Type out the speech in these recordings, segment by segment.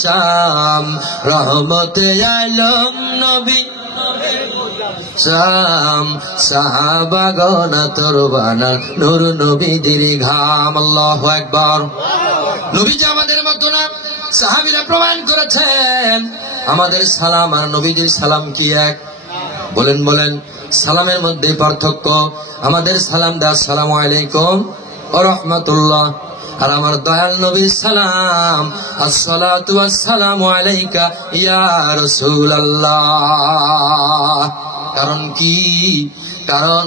শাম রহমতে আলম নবী শাম সাহাবাগণ তোর বানা নূর নবীজির ঘাম। আল্লাহু আকবার। নবীজি আমাদের মতো না, সাহাবীরা প্রমাণ করেছেন আমাদের সালাম আর নবীজির সালাম কি এক? বলেন বলেন। সালামের মধ্যে পার্থক্য। আমাদের সালাম দা আসসালামু আলাইকুম ওয়া রাহমাতুল্লাহ, আর আমার দয়াল নবীর সালাম আসসালাতু ওয়াসসালামু আলাইকা ইয়া রাসূলুল্লাহ। কারণ কি? কারণ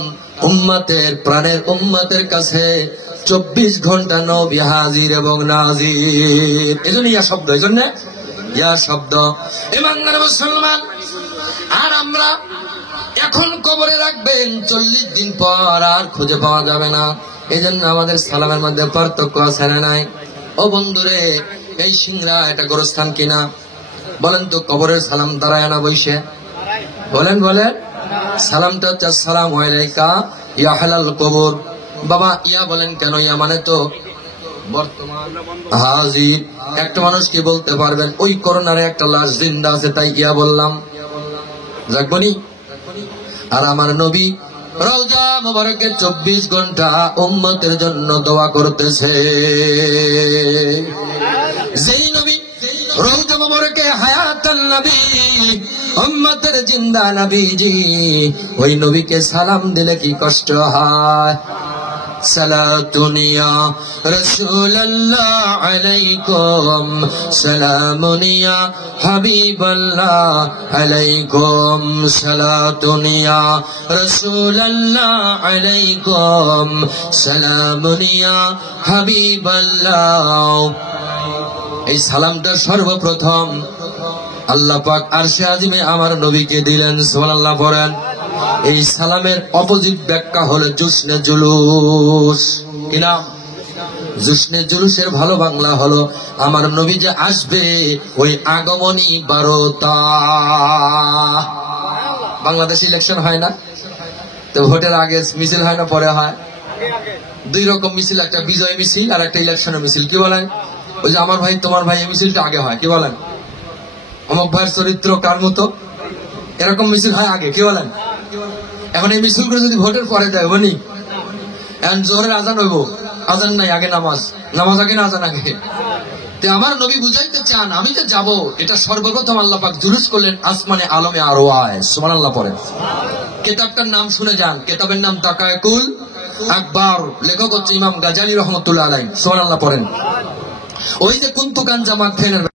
উম্মতের প্রাণের উম্মতের কাছে 24 ঘন্টা নবী হাজির এবং নাজির। এজন্য ইয়া শব্দ, এজন্য ইয়া শব্দ। ইমানদার মুসলমান, আর আমরা এখন কবরে রাখবেন 40 দিন পর আর খুঁজে পাওয়া যাবে না। এই জন্য আমাদের সালামের মধ্যে পার্থক্য আছে না নাই? ও বন্ধুরে, এই সিংরা এটা গোরস্থান কিনা? বলেন তো, কবরের সালাম দাঁড়ায় না বইসে? বলেন বলেন। সালামটা হচ্ছে আসসালামু আলাইকা ইয়া আহলাল কবর। বাবা ইয়া বলেন কেন? ইয়া মানে তো বর্তমান হাজির। একটা মানুষ কি বলতে পারবেন ওই করোনার একটা লাশ জিন্দা আছে তাই ইয়া বললাম? যাকবনি। আর আমার নবী রওজা মুবারকে 24 ঘন্টা উম্মতের জন্য দোয়া করতেছে। যেই নবী রওজা মুবারকে হায়াতুন নবী, উম্মতের জিন্দা নবীজি, ওই নবীকে সালাম দিলে কি কষ্ট হয়? সালাতুন ইয়া রাসূলুল্লাহ আলাইকুম, সালামুন ইয়া হাবিবাল্লাহ আলাইকুম, সালাতুন ইয়া রাসূলুল্লাহ আলাইকুম, সালামুন ইয়া হাবিবাল্লাহ। এই সালামটা সর্বপ্রথম আল্লাহ পাক আরশে আজিমে আমার নবীকে দিলেন। সুবহানাল্লাহ পড়েন। এই সালামের অপোজিট ব্যাখ্যা হলো জুসনে জুলুস। কি নাম? জুসনে জুলুসের ভালো বাংলা হলো আমার নবী যে আসবে ওই আগমনী বারতা। বাংলাদেশে ইলেকশন হয় না তো ভোটের আগে মিছিল হয় না পরে হয়? দুই রকম মিছিল, একটা বিজয় মিছিল আর একটা ইলেকশনের মিছিল। কি বলেন? ওই যে আমার ভাই তোমার ভাই এই মিছিলটা আগে হয়। কি বলেন? অমুক ভাইয়ের চরিত্র কার মতো, এরকম মিছিল হয় আগে। কি বলেন? এখন এই মিছিল করে যদি ভোটের পরে দেয় বনি, এখন জোহরের আজান হইব, আজান নাই, আগে নামাজ, নামাজ আগে না আজান আগে। আমার নবী বুঝাইতে চান আমি যে যাব, এটা সর্বপ্রথম আল্লাহ পাক জুলুস করলেন আসমানে আলমে আরওয়ায়। সুবহানাল্লাহ পড়েন। কিতাবটার নাম শুনে যান, কিতাবের নাম দাকায়েকুল আকবার, লেখক হচ্ছে ইমাম গাজালি রহমাতুল্লাহ আলাইহি। সুবহানাল্লাহ পড়েন। ওই যে কুনতু কানজা মাগফিরান